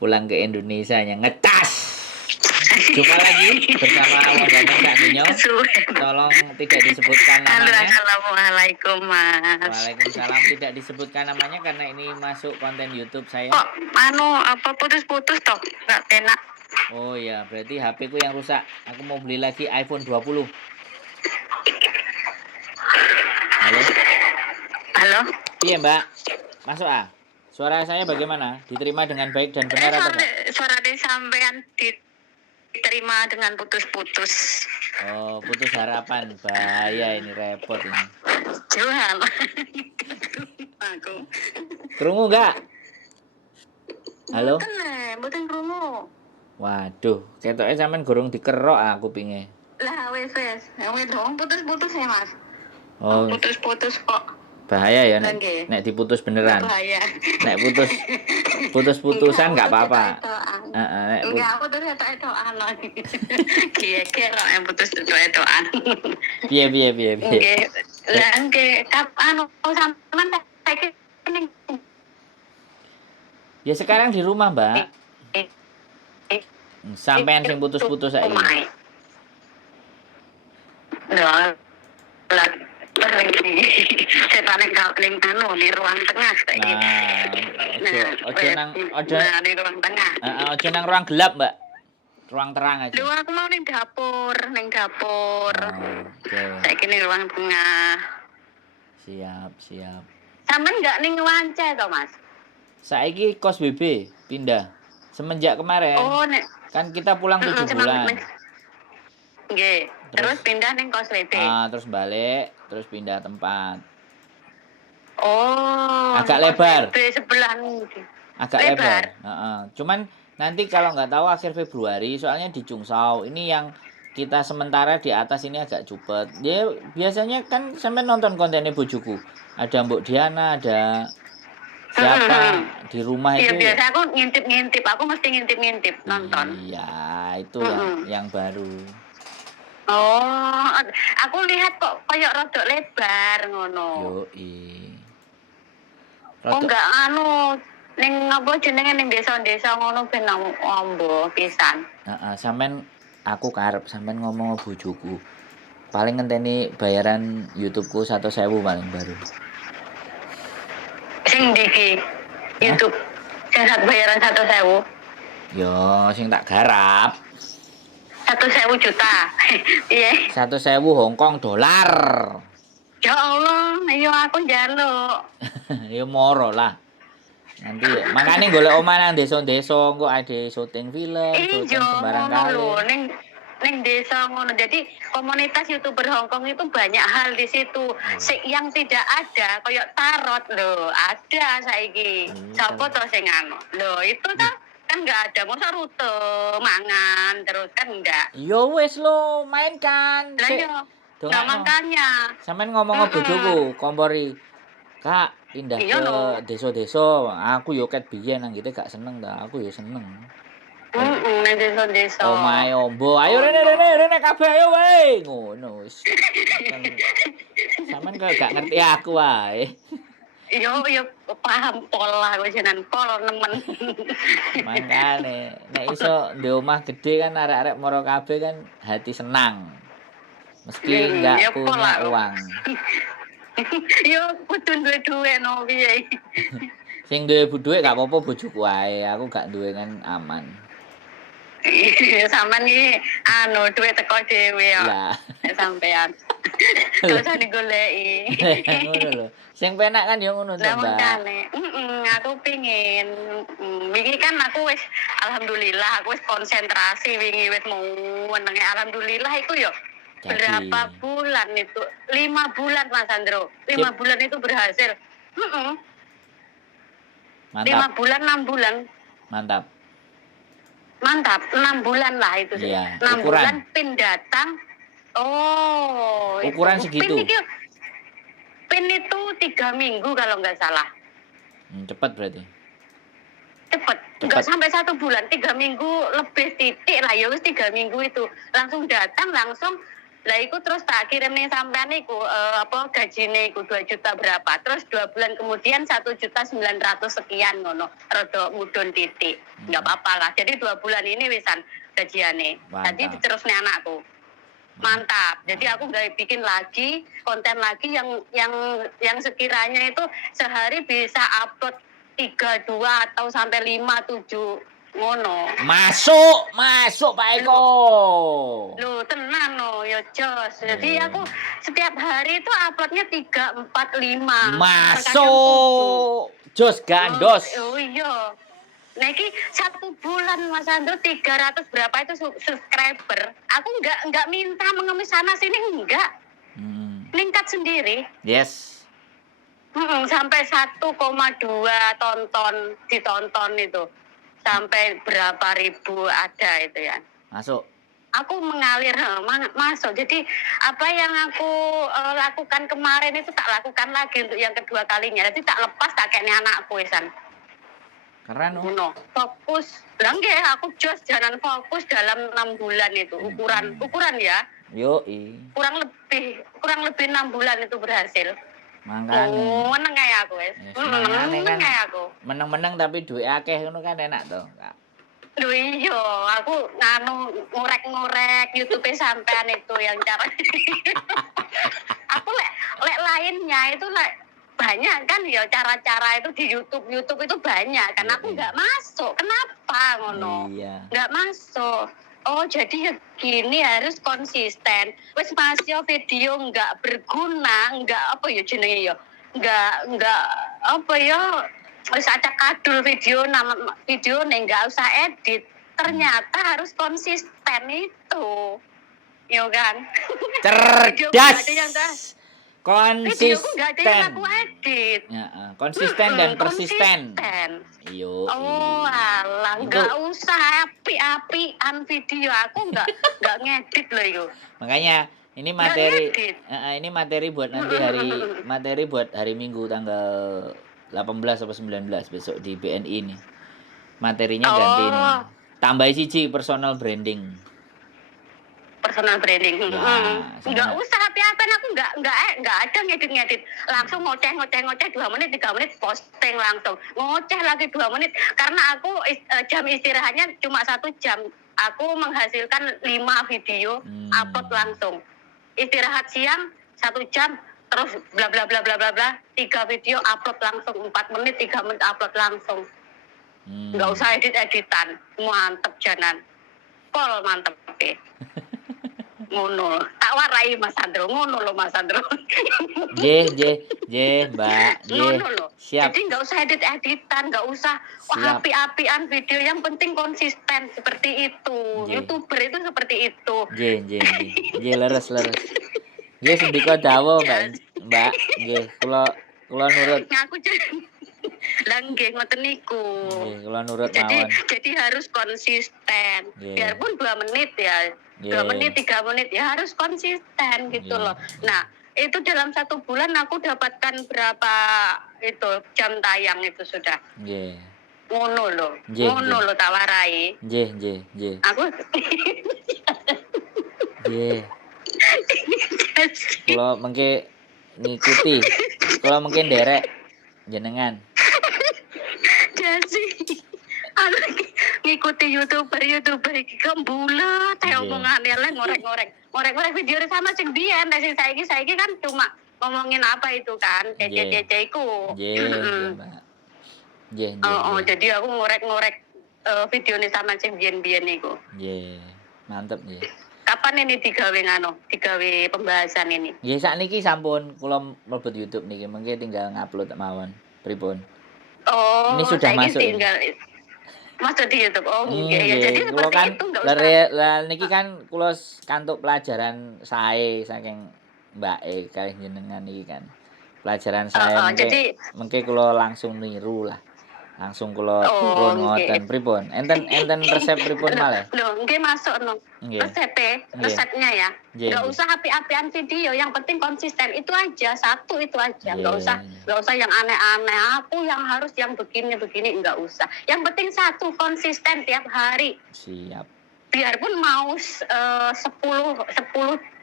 pulang ke Indonesia yang ngecas. Jumpa lagi bersama Wandana Cakninyo. Tolong tidak disebutkan namanya. Assalamualaikum, Mas. Waalaikumsalam. Tidak disebutkan namanya karena ini masuk konten YouTube saya. Kok putus-putus toh? Nggak enak. Oh ya, berarti HP ku yang rusak. Aku mau beli lagi iPhone 20. Halo? Iya, Mbak. Masuk ah. Suara saya bagaimana? Diterima dengan baik dan benar atau enggak? Suara dari sampean diterima dengan putus-putus. Oh, putus harapan. Bahaya ini, repot ini. Jual. Aku. Krungu enggak? Halo? Mboten krungu. Waduh, ketoke sampean gorong dikerok aku pinge. Lah wes. Wes dong putus-putus ya, Mas. Oh, putus-putus kok. Bahaya ya nek diputus beneran. Bahaya. Nek putus-putusan enggak apa-apa. Heeh, enggak putus etok-etokan. Kira-kira yang putus etok-etokan. Piye. Nggih. Lah nggih, sampean saiki ning ya sekarang di rumah, Mbak. Sampean sing putus-putus saiki. Lah setane ning di ruang tengah saiki. Ojo di ruang tengah. Ojo nang ruang gelap, Mbak. Ruang terang aja. Lho aku mau ning dapur. Oke. Saiki ning ruang tengah. Siap. Sampeyan enggak ning Wance to, Mas? Saiki kos BB pindah. Semenjak kemarin. Oh, kan kita pulang 7 bulan. Nggih. Terus pindah ning kos BB. Terus balik, terus pindah tempat. Oh. Agak lebar. BB sebelah. Agak lebar. Cuman nanti kalau nggak tahu akhir Februari, soalnya di Cungsau ini yang kita sementara di atas ini agak cupet. Ya biasanya kan sampai nonton kontennya bojoku. Ada Mbok Diana, ada siapa di rumah itu. Iya, biasa aku ngintip. Aku mesti ngintip nonton. Iya, itu yang baru. Oh, aku lihat kok kayak rodok lebar ngono. Yoi. Oh enggak ning apa jenenge ning desa-desa ngono ben ombo pisan. Sampean aku karep sampean ngomong bojoku. Paling ngenteni bayaran YouTube-ku 100.000 paling baru. Sing ndi YouTube? Sing bayaran 100.000. Yo, sing tak garap. 100.000 juta. Iya. 100.000 Hongkong dolar. Ya Allah, yo aku njaluk. Ya moro lah. Nanti makane golek omah nang desa-desa engko ade syuting film, syuting sembarang kali. Ning desa ngono. Jadi komunitas YouTuber Hongkong itu banyak hal di situ. Yang tidak ada kayak tarot lho, ada saiki. Sopo to sing anu? Lho, itu kan enggak ada, masa rute mangan terus kan enggak. Yo wis lo, main kan. Lah yo. Nah, makanya. Sampeyan ngomong bojoku, kompori. Kak, pindah ke desa-desa. Aku yo ket biyen nang kite gak seneng ta. Aku yo seneng. Nang desa-desa. Omahe ombo. Ayo rene kabeh ayo wae. Ngono wis. Sampeyan kok gak ngerti aku wae. Yo paham pola kok jenengan pol nemen. Makane nek iso ndek omah gede kan arek-arek moro kabeh kan hati senang. Meski enggak punya uang. Yo kudu duwe dhuwit no piye. Sing duwe dhuwit gak apa-apa bojoku wae. Aku gak duwe kan aman. Sampeyan iki dhuwit teko dhewe yo. Lah, sampean. Terus digoleki. Ngono lho. Sing penak kan yo ngono to, Mbak. Aku pengin wingi kan aku wis alhamdulillah aku wis konsentrasi wingi wis mau menenge alhamdulillah iku yo. Berapa bulan itu? 5 bulan Mas Andro. 5 bulan itu berhasil. Mantap. 5 bulan 6 bulan. Mantap, 6 bulan lah itu sih. Iya, 6 bulan pin datang. Oh, ukuran segitu. Pin itu 3 minggu kalau nggak salah. Cepat berarti. Cepat. Nggak sampai 1 bulan, 3 minggu lebih titik lah ya wis 3 minggu itu. Langsung datang langsung Lah iku terus tak kirim ning sampean iku gajine iku 2 juta berapa. Terus 2 bulan kemudian 1.900.000 sekian ngono. Rada mudhun titik. Enggak apa-apa lah. Jadi 2 bulan ini wisan gajiane. Tadi Mantap. diterusne anakku. Mantap. Jadi aku nggak bikin lagi konten lagi yang sekiranya itu sehari bisa upload 3, 2 atau sampai 5, 7 ngono. Masuk Pak Eko. Loh, tenan no, ya jos. Jadi aku setiap hari itu uploadnya 3, 4, 5. Masuk. Jos gandos. Oh iya. Nah, ini 1 bulan Mas Andro 300 berapa itu subscriber. Aku nggak minta mengemis sana sini, enggak. Meningkat sendiri. Yes. Sampai 1,2 ditonton itu. Sampai berapa ribu ada itu ya. Masuk. Aku mengalir masuk. Jadi apa yang aku lakukan kemarin itu tak lakukan lagi untuk yang kedua kalinya. Jadi tak lepas tak kayaknya anakku Isan. Keren no. Fokus. Lah nggih, aku jos jalan fokus dalam 6 bulan itu. Ukuran ya. Yoi. Kurang lebih 6 bulan itu berhasil. Makanya. Meneng kayak aku wis. Meneng kayak aku. Meneng-meneng tapi duit akeh ngono kan enak to. Loh iya, aku ngorek-ngorek YouTube sampean itu yang cara. Aku lek lainnya itu banyak kan ya cara-cara itu di YouTube itu banyak kan aku nggak masuk. Kenapa ngono? Iya. Nggak masuk. Oh jadi ya gini harus konsisten. Wes masih video nggak berguna, nggak apa ya jenenge ya, nggak apa ya, wes acak kadul video nggak usah edit. Ternyata harus konsisten itu, yo kan? Cerdas. Konsisten. Nggak ada yang aku edit. Ya, konsisten dan persisten. Iyo. Oh alah, nggak usah api-apian video, aku nggak ngedit loh itu. Makanya ini materi buat nanti materi buat hari Minggu tanggal 18 atau 19 besok di BNI ini. Materinya ganti ini. Tambah siji personal branding. Personal branding. Nggak usah api-apian, aku nggak ada ngedit. Langsung ngoceh 2 menit 3 menit posting langsung. Ngoceh lagi 2 menit karena aku jam istirahatnya cuma 1 jam. Aku menghasilkan 5 video upload langsung. Istirahat siang 1 jam terus bla bla bla bla bla bla 3 video upload langsung 4 menit 3 menit upload langsung. Nggak usah editan. Mantep janan. Pol mantep. Ngono tak warai Mas Andro, ngono lo Mas Andro. J Mbak, ngono lo. Siap. Jadi nggak usah editan, nggak usah api-apian video, yang penting konsisten seperti itu. YouTuber itu seperti itu. J leres. J sedika dawuh Mbak, nggih kula nurut. Aku lah nggih ngoten niku. Nggih, kula nurut mawon. Jadi harus konsisten. Biarpun 2 menit ya. 2 menit, 3 menit ya harus konsisten gitu loh. Nah, itu dalam 1 bulan aku dapatkan berapa itu jam tayang itu sudah. Ngono lo tawarai. Aku Kalau mengke ngikuti, kalau mungkin derek jenengan. Jadi ngikuti youtuber iki kembulet omongane lek ngorek video sama sing biyen sing saiki kan cuma ngomongin apa itu kan cece iku. Jadi aku ngorek video ini sama sing biyen iku. Mantep nggih. Kapan ini digawe pembahasan ini? Nggih sakniki sampun kula mlebet YouTube niki mengke tinggal ngupload mawon. Pripun? Oh, ini sudah masuk. Masuk di YouTube. Oh, ya jadi seperti kan, itu enggak usah. Niki kan kula kantuk pelajaran sae saking Mbak kalih jenengan iki kan. Pelajaran saya mengke kula langsung niru lah. Langsung kula pun ngoten pripun. Enten resep pripun malih? Lho, nggih masuk no. Resepnya ya. Enggak usah api-apian video, yang penting konsisten. Itu aja, satu itu aja. Enggak usah yang aneh-aneh. Aku yang harus yang begini enggak usah. Yang penting satu, konsisten tiap hari. Siap. Biarpun mau 10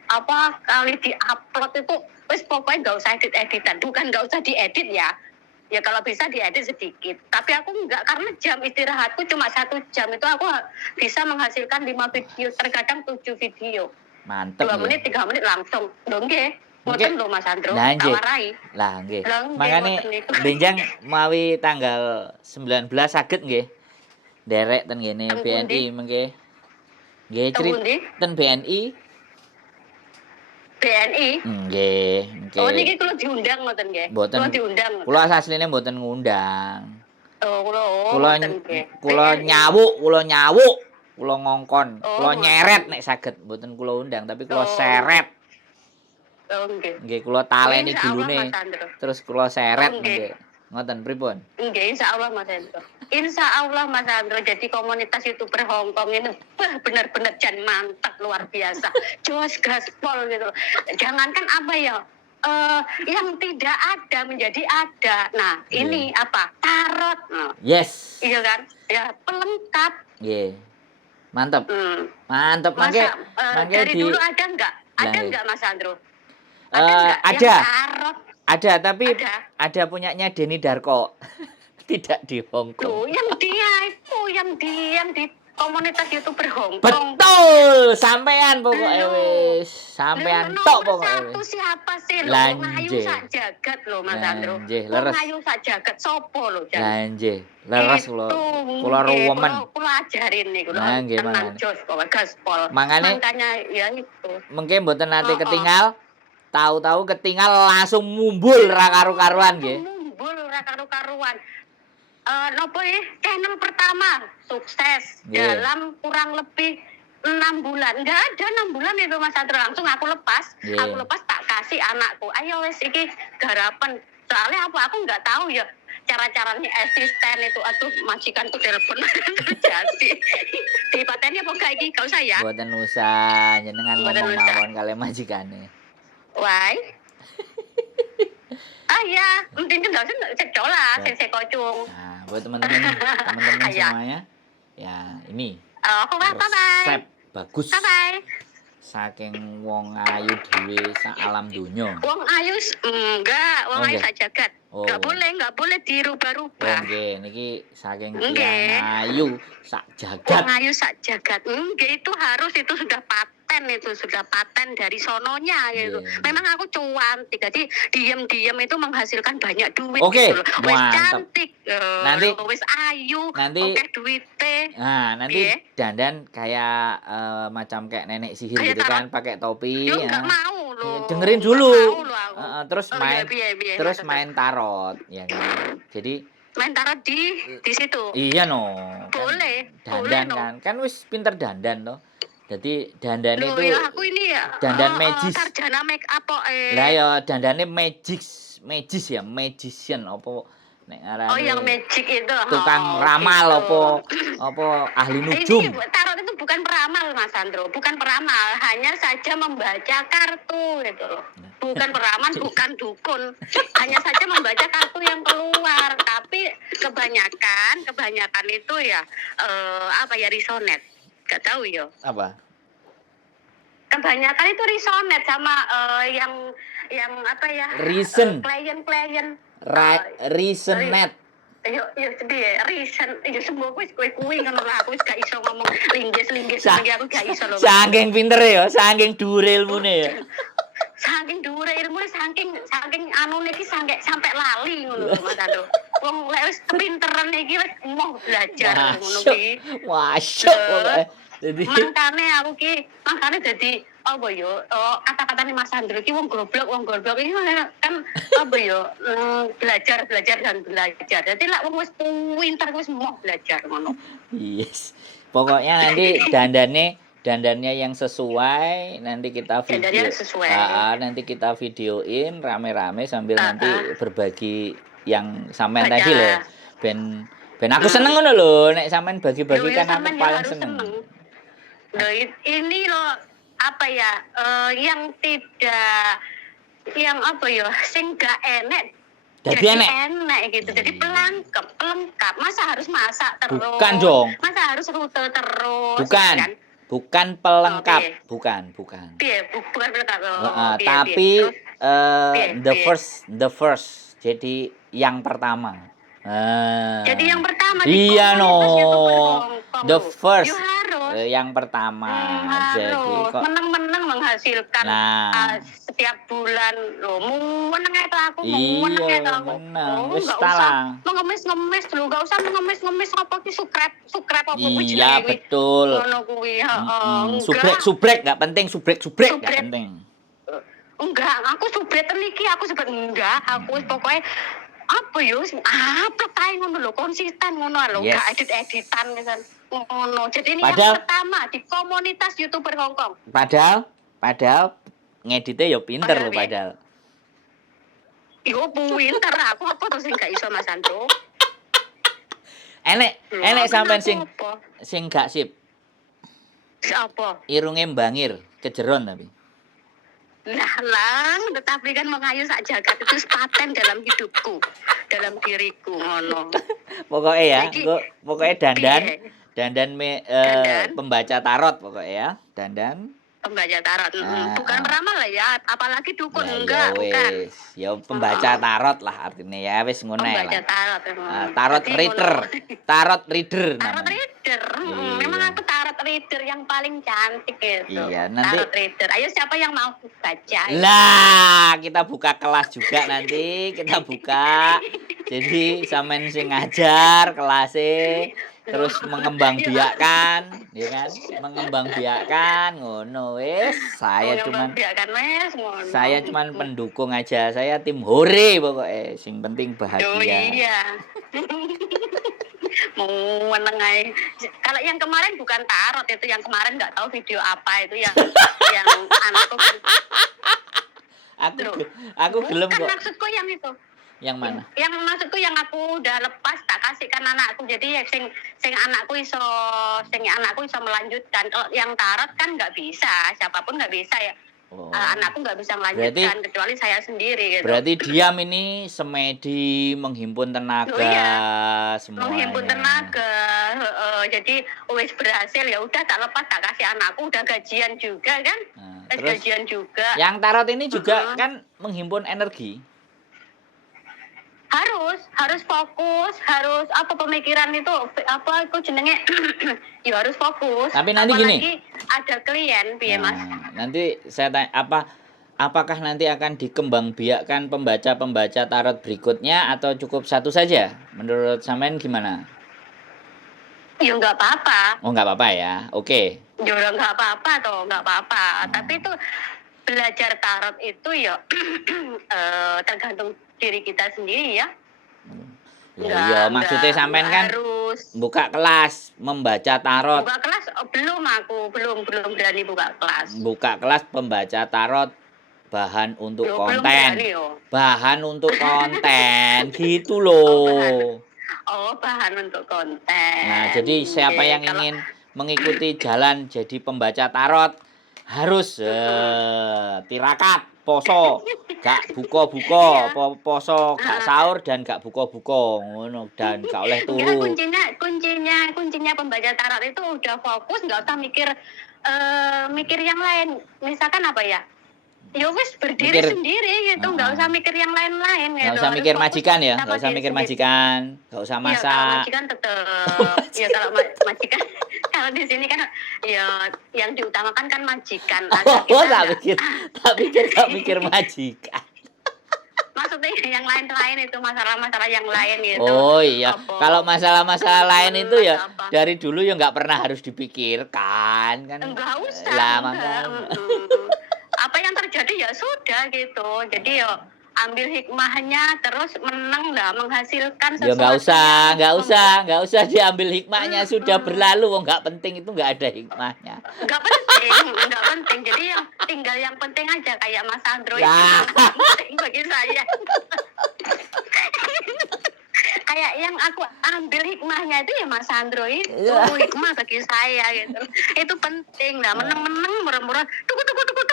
apa kali diupload itu wis pokoknya nggak usah edit-editan, bukan nggak usah diedit ya. Ya kalau bisa diedit sedikit. Tapi aku enggak, karena jam istirahatku cuma 1 jam, itu aku bisa menghasilkan 5 video, terkadang 7 video. Mantep 2 ya. menit, 3 menit langsung. Lho nggih. Oke. Ngoten lho Mas Andro, Nah, tak nggih. warai. Lah nggih. Lah, nggih, Makane ngoten niku. benjang mawi tanggal 19 saged nggih. Derek ten ngene Teng BNI pundi? mengke. Nggih Teng pundi? ten BNI. BNI. Nggih, nggih. Oh niki kula diundang ngoten nggih. Mboten. Kula diundang. Kula asline mboten ngundang. Oh, kula ngoten nggih. Kula BNI. nyawuk, kula ngongkon, Oh, kula nyeret nek saged, mboten kula undang tapi kula Oh. seret. Oh nggih. Nggih, kula taleni Insyaallah, gulune. Mas Andro. Terus kula seret Oh, nggih. nggih. Ngoten pripun? Nggih, insyaallah Mas Andro. Insyaallah Mas Andro, jadi komunitas YouTuber Hongkong ini benar-benar jan mantap, luar biasa. Jos gaspol gitu. Jangankan apa ya, yang tidak ada menjadi ada. Nah, ini apa? Tarot. Nah, Yes. iya kan? Ya, pelengkap. Nggih. Mantep. Hmm. Mantep mangke Masa dari di dulu ada enggak? Ada Lah, enggak Mas Andro? ada. Yang tarot? Ada tapi Ada. ada punyanya Denny Darko. Tidak di Hong Tuh, Kong. yang dia itu, yang di komunitas YouTuber Hongkong. Betul, sampean pokoknya Loh. wis. Sampean Loh, tok nomor pokoknya satu wis. siapa sih lo? Lanjut. Wong ayu sak jagat lo Mas Andro. Lanjut, Wong leres. ayu sak jagat sopo lo jan? Lah nggih, leres kula. Kula nggih, ruwemen. kula ajarin nih kula. Nah, nggih, Tenang makanya. jos pokoknya gaspol. Makanya- Makanya ya itu. Mengke mboten nate Oh. ketinggal. Tahu-tahu ketinggal langsung mumbul ra karu-karuan nggih. Mumbul ra karu-karuan. Nopo ya? Channel pertama sukses Nggih. dalam kurang lebih 6 bulan. Enggak ada 6 bulan itu Mas Andro, langsung aku lepas. Nggih. Aku lepas tak kasih anakku. Ayo wes iki garapan. Soalnya apa? Aku nggak tahu ya cara-caranya asisten itu. Aduh, majikanku telepon terjadi. Di pateni apa enggak iki? Gak usah ya. Mboten usah jenengan Mboten ngomong usah. mawon kalian majikane. Why? Ya, mungkin enggak usah cecola, sese kocung. Nah, buat teman-teman Iya. semuanya, ya ini Oh, bye-bye. resep bagus Bye-bye. saking wong ayu dhewe sak alam donya. Wong ayu enggak, wong Oh, ayu enggak. sak jagat. Oh. Enggak boleh Oh dirubah-rubah. nggih, niki saking Nggih. tiyang ayu sak Wong jagat. ayu sak jagat. Nggih, itu harus, itu sudah paten dari sononya gitu. Nggih. Memang aku cuantik, jadi diem-diem itu menghasilkan banyak duit Oke, gitu loh. Wis mantap. cantik, Nanti- wis ayu, nanti- oke duite. Nah, nanti Nggih. dandan kayak macam kayak nenek sihir Kayak gitu kan, pakai topi Yo ya. enggak mau loh. Dengerin Nggak dulu. mau loh aku. Terus Oh, main iya, piye, terus maksudnya? main tarot ya kan. Jadi Main tarot di situ. iya no. Boleh, Kan boleh dandan no. kan. Kan wis pinter dandan toh. Jadi dandan Loh, itu ya aku ini ya dandan magis. sarjana make up kok lah ya dandane magis ya, magician apa nek ngarani. Oh, yang magic itu. tukang Oh, ramal gitu. apa ahli Ini nujum. tarot itu bukan peramal Mas Andro, bukan peramal, hanya saja membaca kartu gitu loh. Bukan peramal, bukan dukun, hanya saja membaca kartu yang keluar. Tapi kebanyakan itu ya apa ya, resonet, gak tahu ya. Apa? Kebanyakan itu resonet sama yang apa ya? Reason. Klien-klien. Reason net. Yo sedih reason, yo semua kuwi ngono lah, aku wis gak iso ngomong linggis Sa- lagi, aku gak iso lho. Saking pinter ya, saking dhuwur ilmune ya. Saking dhuwure ilmune, saking anu niki sampai lali ngono lho Mas Ando. Wong lek wis pinteran iki wis mau belajar ngono ki. Masuk pokoknya. Jadi Makane dadi apa yo, kata-katane Mas Andro ki wong goblok iki kan apa yo, belajar dan belajar. Dadi lek wong wis pinter wis mau belajar ngono. yes. Pokoknya nanti dandannya yang sesuai, nanti kita Dandannya video. yang sesuai. Nanti kita videoin rame-rame sambil nanti berbagi yang sampean Baca. tadi loh. Ben aku seneng ngono lho, nek sampean bagi-bagi Loh, kan ya aku sampean ya paling harus seneng. Loh, ini loh apa ya, yang tidak, yang apa ya, sing gak enek Jadi enek. gitu. Jadi pelengkap. Masa harus masak terus? Bukan dong. Masa harus rute terus? Bukan. Kan? Bukan pelengkap, Piye? bukan. Piye? Bukan pelengkap. Heeh, Piye piye? tapi Terus piye the piye? first. Jadi yang pertama. Jadi yang pertama di Iya komunitas YouTuber no. Hongkong The loh. You first. harus. Yang pertama. Jadi Harus kok menang-menang menghasilkan nah, setiap bulan loh. Menang itu aku, menang iya itu aku. menang. Oh, Wis nggak ta usah lah. mengemis-ngemis dulu, nggak usah mengemis-ngemis apa ki sukrep apa kuwi Iya jenenge kuwi. betul. Ngono kuwi, heeh. Enggak. Subrek nggak penting, subrek nggak Subret penting. enggak, aku subret iki aku sebut enggak, aku pokoknya apa yo upload ae ngono lho, konsisten ngono lho, Yes. gak edit-editan misal. Ngono. Jadi ini Padahal- yang pertama di komunitas YouTuber Hongkong. Padahal ngeditnya ya pinter Padahal loh piye? padahal. Yo pinter aku apa to sing gak iso Mas Andro? Enek Lho, sampean kenapa apa? sing gak sip. Siapa? Irunge mbangir, kejeron tapi. Lang, tetapi kan mengayu sak jagat itu paten dalam hidupku, dalam diriku ngono. Pokoknya ya, Jadi, pokoknya piye? dandan Dandan? pembaca tarot pokoknya ya, dandan. Pembaca tarot, bukan peramal lah ya, apalagi dukun Ya, enggak, bukan. Ya pembaca tarot lah artinya ya, wis ngono ae Pembaca lah. tarot. Tarot Jadi reader. ngono. Tarot reader Tarot namanya. reader. Iya. Memang aku tarot reader yang paling cantik gitu. Iya, nanti- Tarot reader. Ayo siapa yang mau baca? Lah, kita buka kelas juga nanti, kita buka. Jadi sampean sing ngajar kelasnya terus mengembangbiakkan, ya kan? Mengembangbiakkan ngono wis. Biarkan wes ngono. Saya cuman pendukung aja. Saya tim hore pokoknya. Sing penting Oh bahagia. iya. Mau meneng ae. Kalau yang kemarin bukan tarot itu, yang kemarin nggak tahu video apa itu yang anakku kan. Aku gelem Kan kok. maksudku yang itu. Yang mana? Yang maksudku yang aku udah lepas tak kasihkan anakku. Jadi ya sing anakku iso melanjutkan. Kalau yang tarot kan nggak bisa, siapapun nggak bisa ya. Oh. Anakku nggak bisa melanjutkan kecuali saya sendiri gitu. Berarti diam ini semedi menghimpun tenaga Oh, iya. semuanya. Menghimpun tenaga, jadi wis berhasil ya udah tak lepas tak kasih anakku, udah gajian juga kan, Terus gajian juga. yang tarot ini juga kan menghimpun energi. Harus fokus, harus apa pemikiran itu apa aku jenenge ya harus fokus. Tapi nanti apalagi gini. ada klien piye Mas. Nanti saya tanya apakah nanti akan dikembangbiakkan pembaca tarot berikutnya atau cukup satu saja? Menurut sampean gimana? Ya nggak apa-apa. Oh, nggak apa-apa ya. Oke. Ya nggak apa-apa toh, nggak apa-apa. Tapi itu belajar tarot itu ya tergantung diri kita sendiri ya. Iya, maksudnya sampean kan harus buka kelas membaca tarot. buka kelas belum berani buka kelas. Buka kelas pembaca tarot bahan untuk Belum konten. berani, yo. Bahan untuk konten gitu loh. Bahan untuk konten. Nah, jadi siapa yang ingin mengikuti jalan jadi pembaca tarot harus tirakat, poso, gak buka-buka, poso, gak sahur dan gak buka-buka, ngono dan gak oleh turu. Ya, kuncinya pembaca tarot itu udah fokus, nggak usah mikir yang lain. Misalkan apa ya? Ya wis berdiri sendiri gitu, nggak usah mikir yang lain-lain gitu. Nggak usah mikir majikan ya, nggak usah mikir majikan, nggak usah masak. Ya, kalau majikan tetap, ya kalau majikan, kalau di sini kan ya yang diutamakan kan majikan. Tak pikir majikan. Maksudnya yang lain-lain itu masalah-masalah yang lain gitu. Oh iya, kalau masalah-masalah lain itu ya dari dulu ya nggak pernah harus dipikirkan kan. Enggak usah. Lah, apa yang terjadi ya sudah gitu. Jadi ya ambil hikmahnya terus menang lah menghasilkan ya sesuatu. nggak usah diambil hikmahnya, sudah berlalu, nggak penting itu, nggak ada hikmahnya. Nggak penting. Jadi yang penting aja kayak Mas Andro Ya. itu penting bagi saya. Kayak yang aku ambil hikmahnya itu ya Mas Andro itu hikmah bagi saya gitu. Itu penting lah, menang-menang murah-murah tuk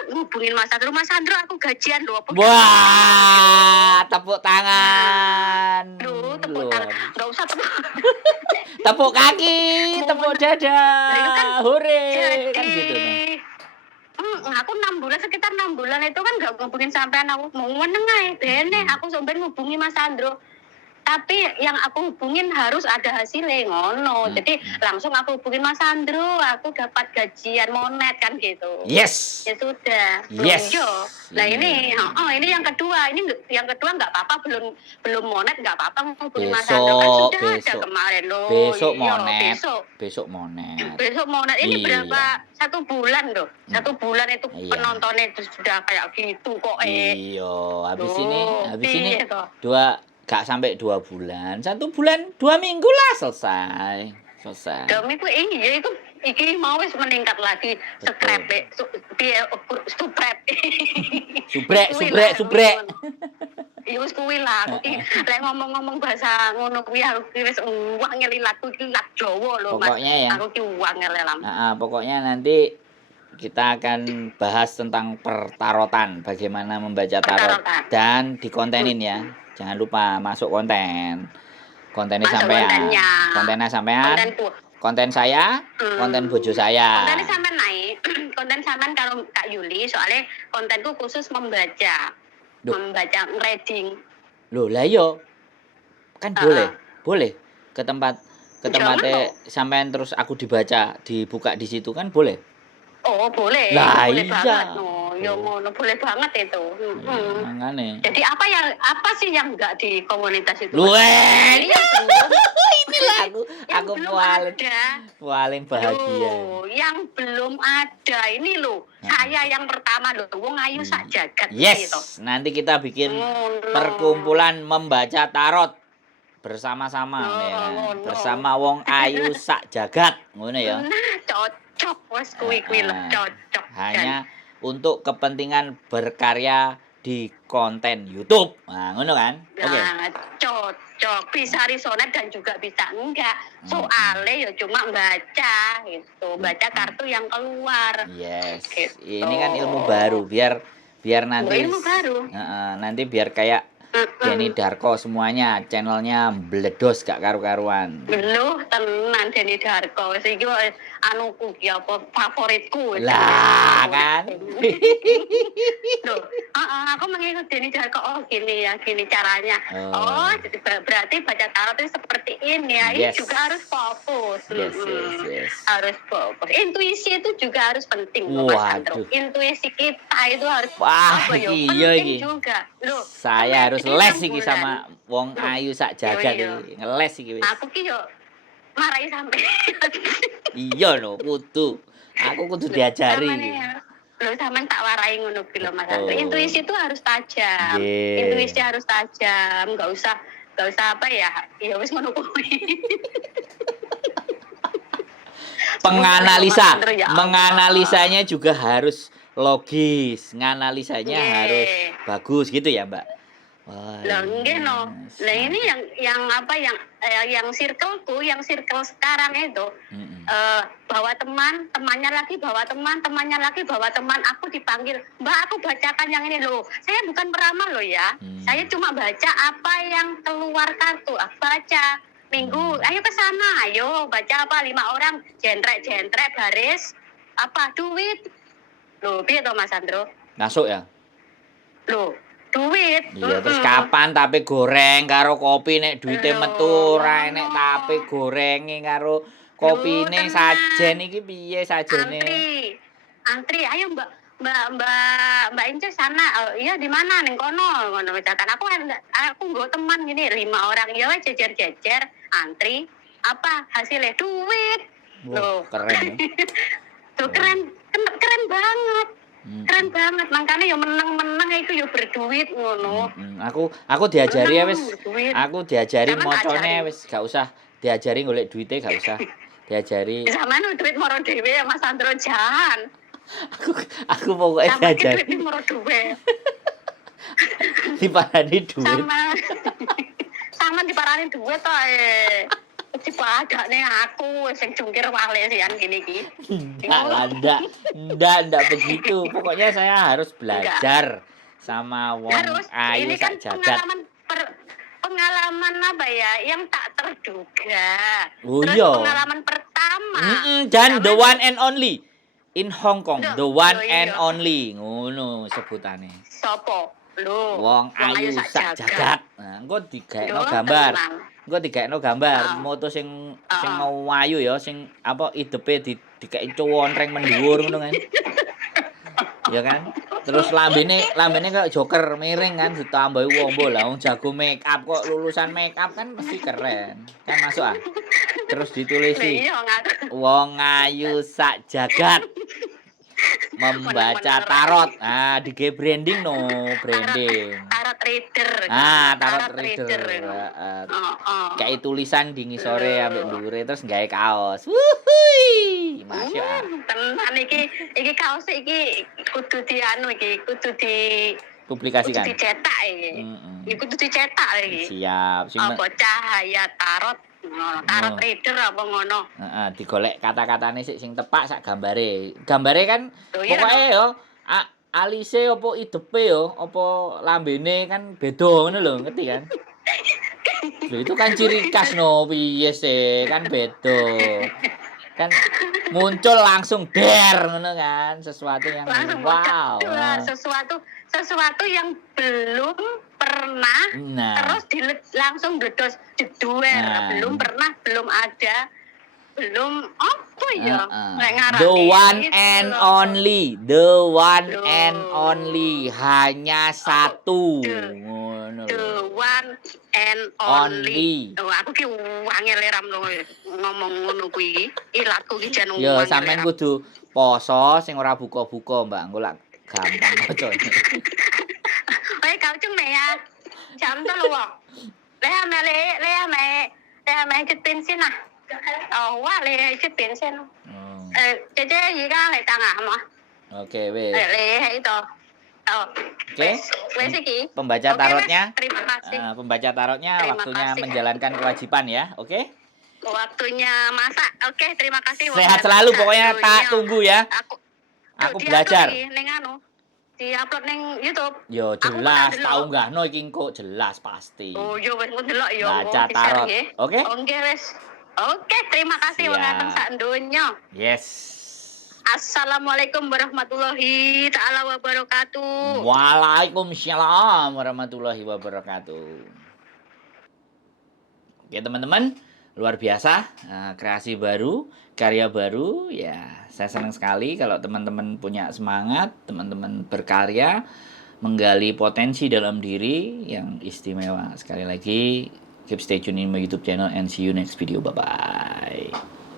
ngubungin Mas Sandro aku gajian lho apa. Wah, tepuk tangan. Loh, tepuk tangan. Enggak usah tepuk. Tepuk kaki, tepuk dada. Lah, itu kan Hore, jadi kan gitu nah. Aku 6 bulan, sekitar 6 bulan itu kan gak ngubungin sampean, aku mau meneng ae bene aku sampean ngubungi Mas Sandro. Tapi yang aku hubungin harus ada hasilnya ngono. Jadi langsung aku hubungin Mas Sandro, aku dapat gajian monet kan gitu. Yes. Ya sudah. Yes. Nah ini yang kedua. Ini yang kedua nggak apa-apa, belum monet nggak apa-apa hubungin Mas Sandro kan sudah ada kemarin loh. Besok Iya, monet. Besok. Besok monet. Besok monet ini Iya. berapa? 1 bulan loh. 1 bulan itu Iya. penontonnya itu sudah kayak gitu kok. Iya, habis Loh, ini piye toh? gak sampai 2 bulan. 1 bulan 2 minggu lah selesai. Demi ku iya itu iki mau wis meningkat lagi scrap piye subrek. Subrek. Ya wis kuwi lah aku ki lek ngomong-ngomong bahasa ngono kuwi aku ki wis wangel ilatku ki lat Jawa lho Mas. Pokoknya ya. Aku ki wangel lam. Pokoknya nanti kita akan bahas tentang pertarotan, bagaimana membaca tarot dan dikontenin ya. Jangan lupa masuk konten. Kontennya sampean. Kontennya sampean. Konten saya, konten bojo saya. Kontennya sampean naik. Konten sampean kalau Kak Yuli, soalnya kontenku khusus membaca. Membaca reading. Loh, lah yo. Kan boleh ke tempatnya sampean terus aku dibuka di situ kan boleh. Oh, boleh. Lah, boleh iya. Banget. Ya ngono, boleh banget itu. Makanya. Jadi apa sih yang enggak di komunitas itu? Inilah aku paling bahagia. Yang belum ada ini loh. Saya yang pertama loh, wong ayu sak jagat Yes, gitu. nanti kita bikin perkumpulan membaca tarot bersama-sama ya. Bersama wong ayu sak jagat, ngono ya. Nah, cocok wes kuwi lho, cocok. Hanya untuk kepentingan berkarya di konten YouTube. Nah, ngono kan? Oke. Nah, cocok. Bisa risonet dan juga bisa enggak. Soalnya ya cuma baca gitu. Baca kartu yang keluar. Yes. Gitu. Ini kan ilmu baru biar nanti ilmu baru. Nanti biar kayak Denny Darko semuanya channelnya bledos gak karu-karuan. Loh, tenan Denny Darko. Wis iki anuku ki apa favoritku. Lah kan. Loh, aku mengikut Denny Darko. Oh, gini ya, gini caranya. Oh, jadi berarti baca tarot itu seperti ini ya. Ini juga harus fokus. Yes. Harus fokus. Intuisi itu juga harus penting loh, Mas Sandro. Intuisi kita itu harus penting juga. Loh, saya harus les iki sama wong ayu sak jagat iki. Ngeles iki wis. Aku ki yo marahi sampe. Iya lho, kudu. Aku kudu diajari iki. Lho sampean tak warai ngono ki lho Mas Sandro. Intuisi itu harus tajam. Intuisi harus tajam, enggak usah apa ya. Ya wis ngono kuwi. Menganalisanya juga harus logis, nganalisanya harus bagus gitu ya, Mbak. Lah nggih no. Lah ini yang apa yang circle sekarang itu bawa temannya lagi bawa teman, aku dipanggil, "Mbak, aku bacakan yang ini loh. Saya bukan peramal loh ya. Saya cuma baca apa yang keluar kartu. Aku baca minggu, ayo ke sana, ayo baca apa 5 orang, jentrek baris apa duit." Loh, piye to Mas Sandro? Masuk ya? Loh, duit. Iya, terus kapan tape goreng karo kopi nek duite metu ora enek tape gorenge karo kopine sajen iki piye sajene? Antri, ayo Mbak Ince sana. Iya di mana ning kono misalkan aku nggo teman gini 5 orang ya wes jejer antri apa hasilnya duit. Loh, keren. Tuh keren banget. Keren banget, makanya ya meneng itu ya berduit ngono. Aku diajari ya wis. Aku diajari mocone wis gak usah diajari golek duite gak usah. Diajari. Sampeyan duit moro dhewe ya Mas Sandro jan. Aku pokoknya diajari. Duit moro dhewe. Diparani duit. Sama diparani duit to dipadakne aku sing jungkir wale sian gini iki. Enggak lah, enggak begitu. Pokoknya saya harus belajar sama wong Harus ayu ini kan sak jagat. pengalaman apa ya yang tak terduga. Oh Terus iya. pengalaman pertama. Dan the one and only in Hong Kong, the one iya. and only ngono sebutane. Sopo? Lho, Wong ayu sak jagat. Nah, engko digaekno gambar. Engko digaekno gambar moto sing ayu ya, sing apa idepe dikeki cuwontreng mendhuwur ngono kan. Ya kan? Terus lambene kayak Joker miring kan ditambahi wombo lah wong jago make up kok lulusan make up kan mesti keren. Kan masuk ah. Terus ditulisi wong ayu sak jagat membaca tarot. Ah, dige branding no, branding. Tarot reader. Tarot reader. Kayak tulisan di ngisore ambek ndure terus gawe kaos. Wuhui. Masya Allah. Tenan iki kaos iki kudu dianu iki, kudu publikasikan. Kudu dicetak iki. Iki kudu dicetak iki. Siap. Apa cahaya tarot tarot reader apa ngono. Heeh, digolek kata-katane sing tepak sak gambare. Gambare kan pokoke yo alise apa idepe yo, apa lambene kan beda ngono lho, ngerti kan? Lho itu kan ciri khas no piye sih, kan beda. Kan muncul langsung der ngono kan, sesuatu yang wow. Sesuatu yang belum pernah terus langsung bledos jeduer, belum pernah, belum ada, belum apa ya? The one and only, hanya satu. The one and only. Oh, aku ki wangel ram ngomong ngono kuwi. Ilatku ki jan ya sampean kudu poso sing ora buka-buka, Mbak. Engko lak gampang maca. Oi, kau chung mày à? Chấm cho luôn à? Lấy mẹ chụp pin xin à? Quá lấy chụp pin xin. Chế gì cả phải tăng à mà? Oke, wes. Lấy itu. Oke. Pembaca tarotnya. Terima kasih. Pembaca tarotnya waktunya menjalankan kewajiban ya, oke? Waktunya masak. Oke, terima kasih. Sehat selalu pokoknya tak tunggu ya. Aku belajar. Di-upload ning YouTube. Yo jelas tau nggahno iki engko jelas pasti. Oh, yo wis ndelok yo. Baca tarot. Oke? Oke wis. Oke, terima kasih wong datang sak donya. Yes. Assalamualaikum warahmatullahi taala wabarakatuh. Waalaikumsalam warahmatullahi wabarakatuh. Oke, teman-teman, luar biasa, kreasi baru, karya baru, ya saya senang sekali kalau teman-teman punya semangat, teman-teman berkarya, menggali potensi dalam diri yang istimewa. Sekali lagi, keep stay tune in my YouTube channel and see you next video, bye-bye.